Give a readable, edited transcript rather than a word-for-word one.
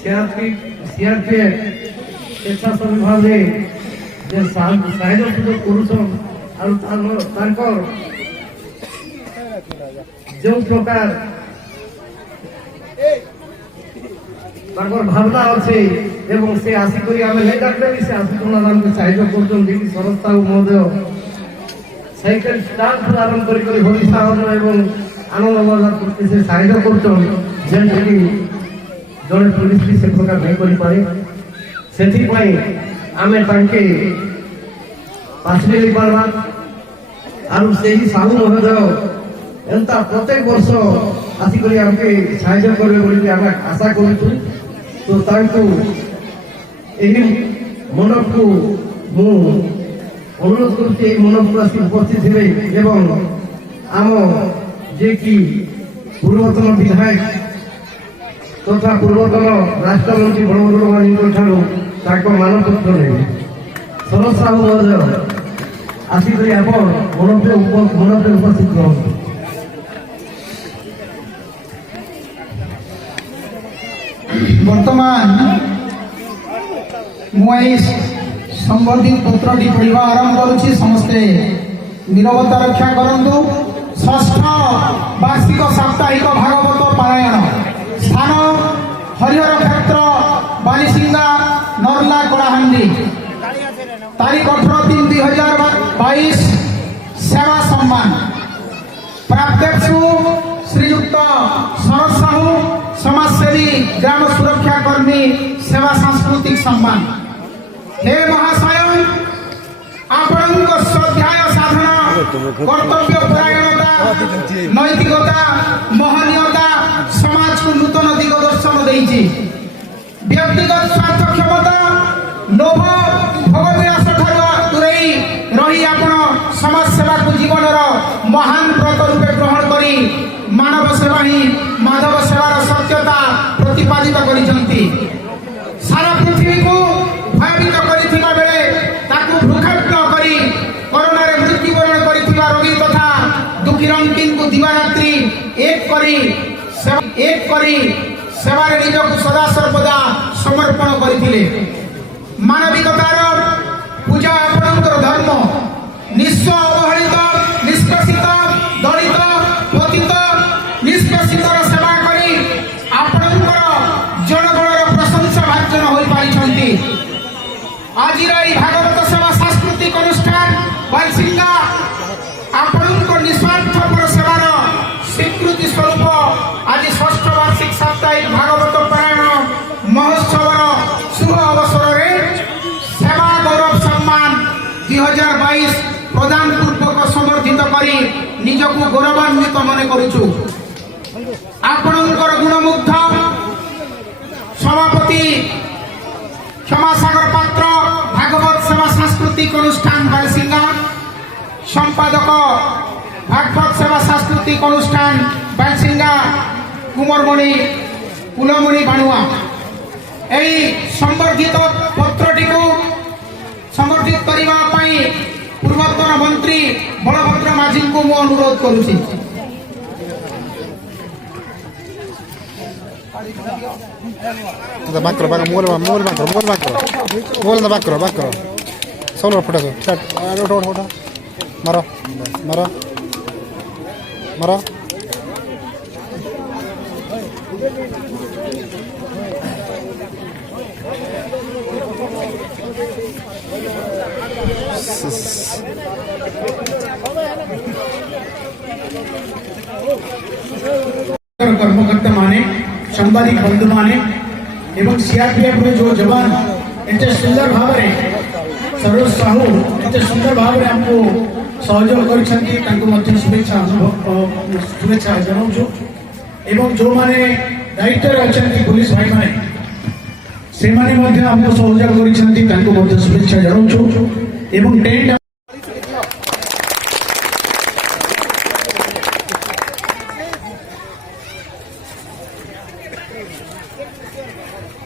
CRPF स्वेच्छासेवी भाव साहाय्य सुजोग कर जो प्रकार भावना अच्छे से आसिक डाकले से आसिक साहाय्य कर शरद साहू महोदय साइकेल स्टार्ट आरंभ कर होली साहन एवं आनंद बजार करते से साहाय्य कर जड़े पुलिस भी से प्रकार नहीं करें से आमे तांके पाछले नहीं पारबा आरु से ही साहू महोदय एंता प्रत्येक वर्ष आसिक आमके साहाय्य करबे बोली आमे आशा करूछु। तो तांको एही मंडप को मु अनुरोध करुछि मंडप को आसी उपस्थित हेबे एवं आम जे कि पूर्वतन विधायक तथा पूर्वतन राष्ट्रमंत्री बड़भद्र मानी मानपत्र ने शरद साहू महोदय आसिक मंडपे उपस्थित रहते। वर्तमान मुझे संबंधित पत्रटी पढ़ा आरंभ करुच्ची समस्ते निरवता रक्षा करंतु। षष्ठ वार्षिक साप्ताहिक भागवत पारायण स्थान हरिहर क्षेत्र बालीसिंगा नरला कलाहांडी तारीख 18/3/2022 सेवा सम्मान प्राप्तेषु श्रीयुक्त शरद साहू समाजसेवी ग्राम सुरक्षा कर्मी सेवा सांस्कृतिक सम्मान। हे महाशय आपण श्रद्धाय साधना कर्तव्य परायणता नैतिकता महनीयता समाज को नूतन दिग दर्शन देइछि। व्यक्तिगत स्वार्थ क्षमता लोभ भोगविलास ठारू दूरेई रही आपण समाज सेवा को जीवन महान व्रत रूपे ग्रहण करी मानव सेवा ही माधव सेवार सत्यता प्रतिपादित करिसंती। सारा पृथ्वी को भयभीत करिथिबा बेले ताकू भूखाट करी कोरोना रे मृत्युवरण करिथिबा रोगी तथा दुखीरंती को दिवारात्रि एक करी सेवारे निजक सदा सर्वदा समर्पण करथिले। मानविकतार पूजा आपणकर धर्म निस्व अवहेलित निष्कासित दलित पतित निष्कासितर सेवा करी आपणकर जनगणर प्रशंसा भाजन होई पारिछंती। आज भागवत सेवा सांस्कृतिक अनुष्ठान बालसिंगा आपणकर निस्वार्थपर सेवार स्वीकृति स्वरूप आज षष्ठ वार्षिक साप्ताहिक भागवत पारायण महोत्सवर शुभ अवसर में सेवा गौरव सम्मान 2022 प्रदान पूर्वक समर्थित करी निजको गौरवान्वित मन करुछु। आपणकर गुणमुग्ध सभापति क्षमासागर पात्र भागवत सेवा सांस्कृतिक अनुष्ठान बालसिंगा संपादक भागवत सेवा सांस्कृतिक अनुष्ठान बालसिंगा कुमारमणि कुलमणि बाणुआ यही संबर्धित पत्रटी को समर्थित करने पूर्वतन मंत्री बलभद्र माझी को मु अनुरोध करुछि। मारो मारो मारो कर्मकर्ता माने सांबादिक बंधु माने एवं सीआरपीएफ में जो जवान एते सुंदर भाव सरोज साहू एते सुंदर भाव हमको सहयोग कर शुभेच्छा जनाऊँ एवं जो माने दायित्व अच्छा पुलिस भाई माने से माने हमको सहयोग कर शुभेच्छा जनाऊँ एवं टेंट